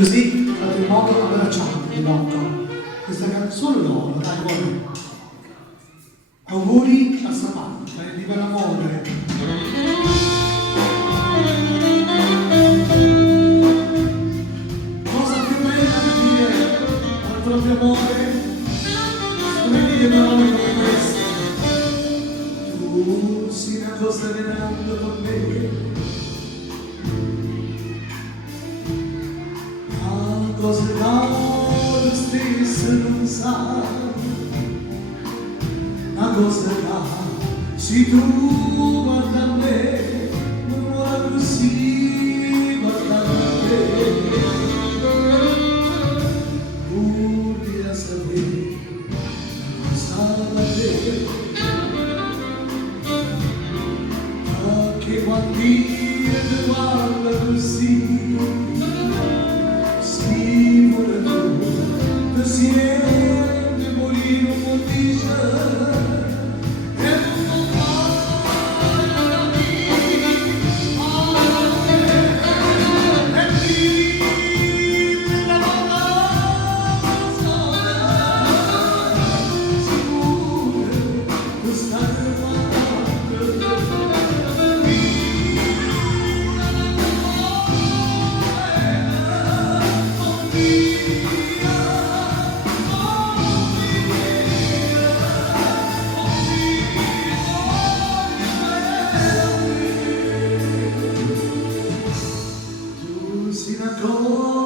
Così fate in modo abbracciante di bocca. Questa canzone no, dai, vuole. Auguri a Samantha e viva l'amore. Cosa più bella di dire al proprio amore? Come dire parole come queste? Tu sei una cosa grande per me. Cose da stesso non sai, una cosa da se tu guarda a me, non vuole così guarda a te, pur a sapere cosa da te, che quando io ti guarda così, siempre morir un dice e non vai da me e vivi la sola sicuro tu stai si una cosa